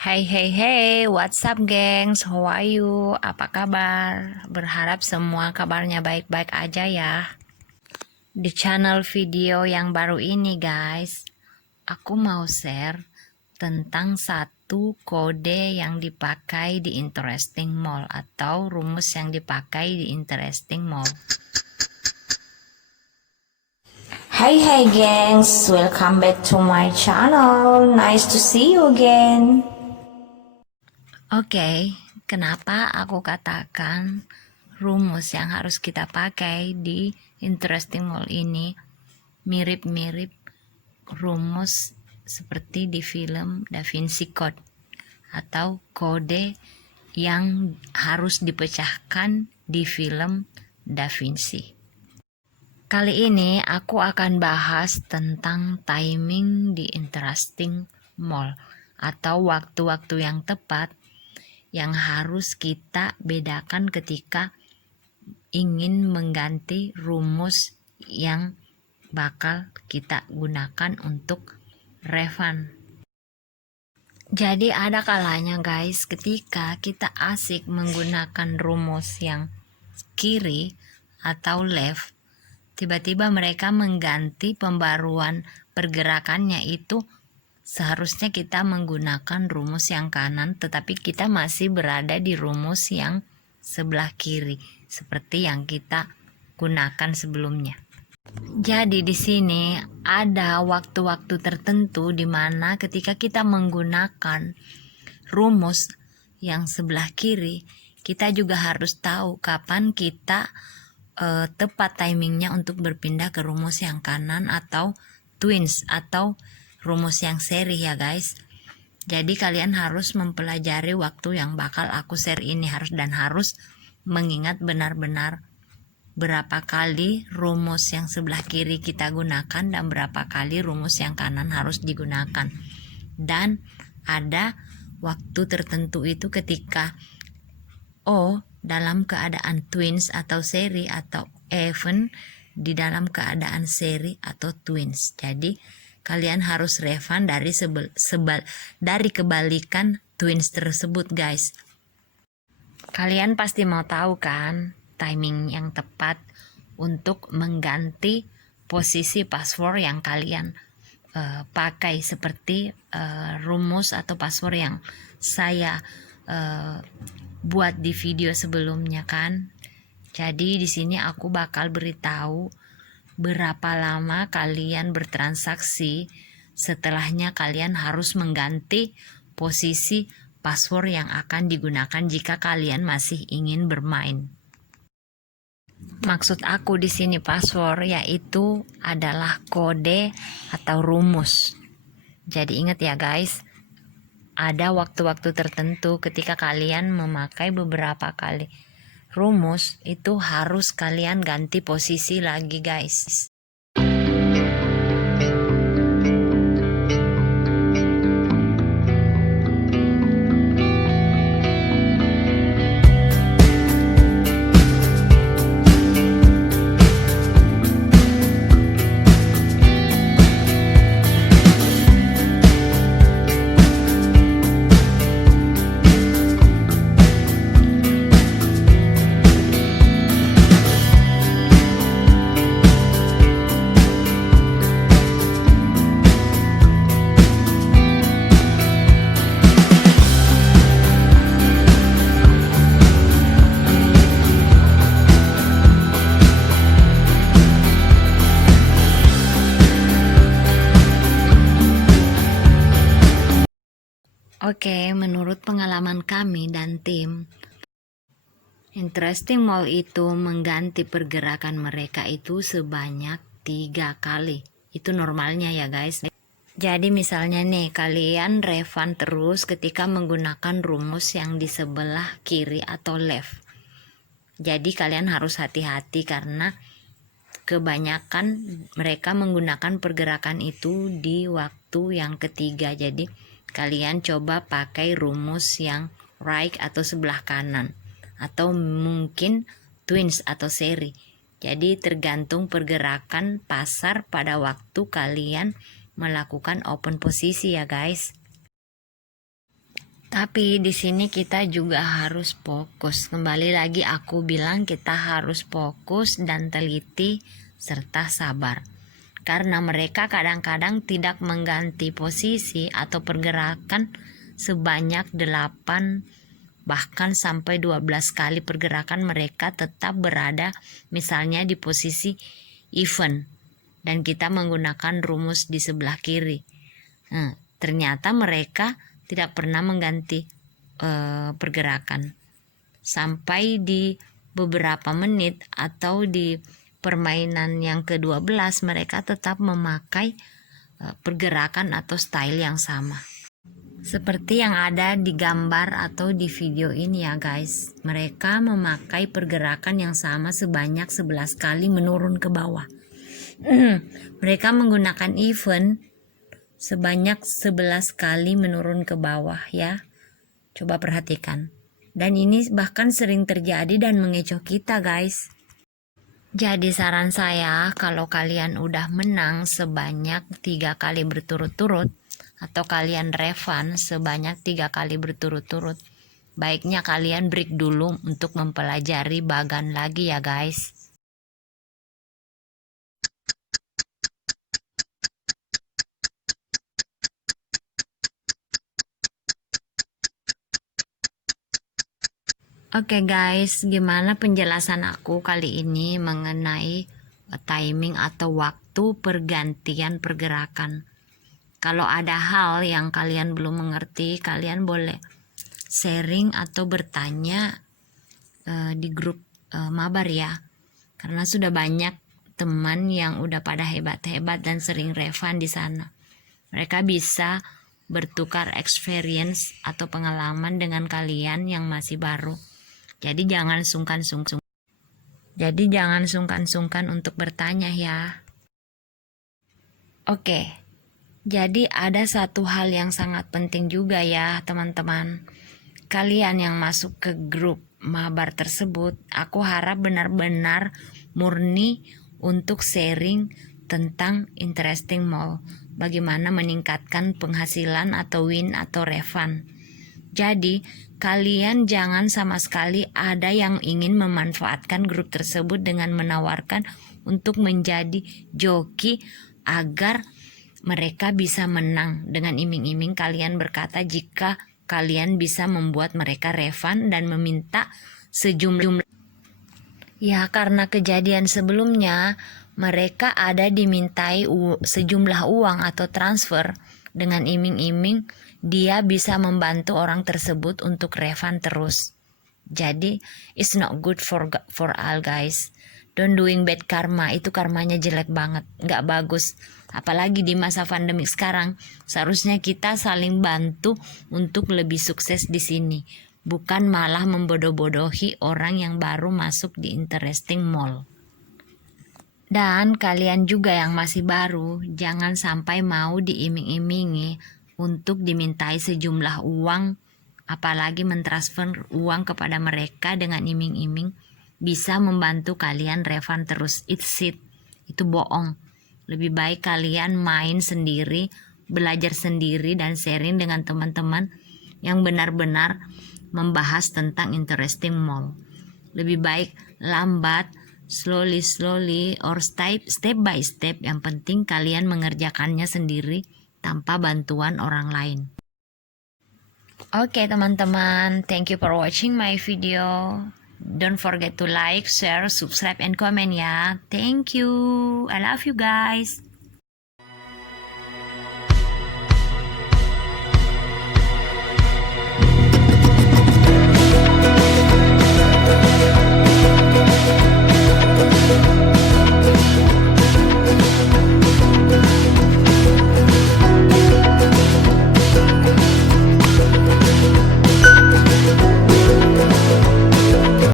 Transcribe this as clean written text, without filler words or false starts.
Hey hey hey, what's up gengs? How are you? Apa kabar? Berharap semua kabarnya baik-baik aja ya. Di channel video yang baru ini guys, aku mau share tentang satu kode yang dipakai di Interesting Mall atau rumus yang dipakai di Interesting Mall. Hey hey gengs, welcome back to my channel. Nice to see you again. Oke, kenapa aku katakan rumus yang harus kita pakai di Interesting Mall ini mirip-mirip rumus seperti di film Da Vinci Code atau kode yang harus dipecahkan di film Da Vinci. Kali ini aku akan bahas tentang timing di Interesting Mall atau waktu-waktu yang tepat yang harus kita bedakan ketika ingin mengganti rumus yang bakal kita gunakan untuk refund. Jadi ada kalanya guys, ketika kita asik menggunakan rumus yang kiri atau left, tiba-tiba mereka mengganti pembaruan pergerakannya itu. Seharusnya kita menggunakan rumus yang kanan, tetapi kita masih berada di rumus yang sebelah kiri, seperti yang kita gunakan sebelumnya. Jadi di sini ada waktu-waktu tertentu di mana ketika kita menggunakan rumus yang sebelah kiri, kita juga harus tahu kapan kita tepat timingnya untuk berpindah ke rumus yang kanan atau twins atau rumus yang seri ya guys. Jadi kalian harus mempelajari waktu yang bakal aku share ini harus mengingat benar-benar berapa kali rumus yang sebelah kiri kita gunakan dan berapa kali rumus yang kanan harus digunakan. Dan ada waktu tertentu itu ketika dalam keadaan twins atau seri atau even di dalam keadaan seri atau twins. Jadi kalian harus refund dari kebalikan twins tersebut guys. Kalian pasti mau tahu kan timing yang tepat untuk mengganti posisi password yang kalian pakai seperti rumus atau password yang saya buat di video sebelumnya kan. Jadi di sini aku bakal beritahu berapa lama kalian bertransaksi, setelahnya kalian harus mengganti posisi password yang akan digunakan jika kalian masih ingin bermain. Maksud aku di sini password yaitu adalah kode atau rumus. Jadi ingat ya guys, ada waktu-waktu tertentu ketika kalian memakai beberapa kali rumus, itu harus kalian ganti posisi lagi guys. Oke, menurut pengalaman kami dan tim, Interesting Mall itu mengganti pergerakan mereka itu sebanyak 3 kali. Itu normalnya ya guys. Jadi misalnya nih, kalian refund terus ketika menggunakan rumus yang di sebelah kiri atau left. Jadi kalian harus hati-hati karena kebanyakan mereka menggunakan pergerakan itu di waktu yang ketiga. Jadi kalian coba pakai rumus yang right atau sebelah kanan atau mungkin twins atau seri. Jadi tergantung pergerakan pasar pada waktu kalian melakukan open posisi ya guys. Tapi di sini kita juga harus fokus. Kembali lagi aku bilang kita harus fokus dan teliti serta sabar. Karena mereka kadang-kadang tidak mengganti posisi atau pergerakan sebanyak 8 bahkan sampai 12 kali pergerakan mereka tetap berada misalnya di posisi even dan kita menggunakan rumus di sebelah kiri. Ternyata mereka tidak pernah mengganti pergerakan sampai di beberapa menit atau di permainan yang ke-12 mereka tetap memakai pergerakan atau style yang sama. Seperti yang ada di gambar atau di video ini ya guys. Mereka memakai pergerakan yang sama sebanyak 11 kali menurun ke bawah. Mereka menggunakan even sebanyak 11 kali menurun ke bawah ya. Coba perhatikan. Dan ini bahkan sering terjadi dan mengecoh kita guys. Jadi saran saya kalau kalian udah menang sebanyak 3 kali berturut-turut atau kalian revan sebanyak 3 kali berturut-turut, baiknya kalian break dulu untuk mempelajari bagan lagi ya guys. Oke guys, gimana penjelasan aku kali ini mengenai timing atau waktu pergantian pergerakan. Kalau ada hal yang kalian belum mengerti, kalian boleh sharing atau bertanya di grup mabar ya. Karena sudah banyak teman yang udah pada hebat-hebat dan sering revan di sana. Mereka bisa bertukar experience atau pengalaman dengan kalian yang masih baru. Jadi jangan sungkan-sungkan untuk bertanya ya. Oke. Jadi ada satu hal yang sangat penting juga ya teman-teman. Kalian yang masuk ke grup mabar tersebut, aku harap benar-benar murni untuk sharing tentang interesting mall. Bagaimana meningkatkan penghasilan atau win atau refund. Jadi kalian jangan sama sekali ada yang ingin memanfaatkan grup tersebut dengan menawarkan untuk menjadi joki agar mereka bisa menang dengan iming-iming kalian berkata jika kalian bisa membuat mereka refund dan meminta sejumlah. Ya karena kejadian sebelumnya mereka ada dimintai sejumlah uang atau transfer dengan iming-iming dia bisa membantu orang tersebut untuk refund terus. Jadi it's not good for all guys. Don't doing bad karma, itu karmanya jelek banget, nggak bagus. Apalagi di masa pandemik sekarang, seharusnya kita saling bantu untuk lebih sukses di sini, bukan malah membodoh-bodohi orang yang baru masuk di interesting mall. Dan kalian juga yang masih baru, jangan sampai mau diiming-imingi untuk dimintai sejumlah uang, apalagi mentransfer uang kepada mereka dengan iming-iming bisa membantu kalian refund terus. Itu bohong. Lebih baik kalian main sendiri, belajar sendiri dan sharing dengan teman-teman yang benar-benar membahas tentang interesting mall. Lebih baik lambat, slowly or step by step. Yang penting kalian mengerjakannya sendiri tanpa bantuan orang lain. Oke teman-teman, thank you for watching my video. Don't forget to like, share, subscribe, and comment ya. Thank you. I love you guys.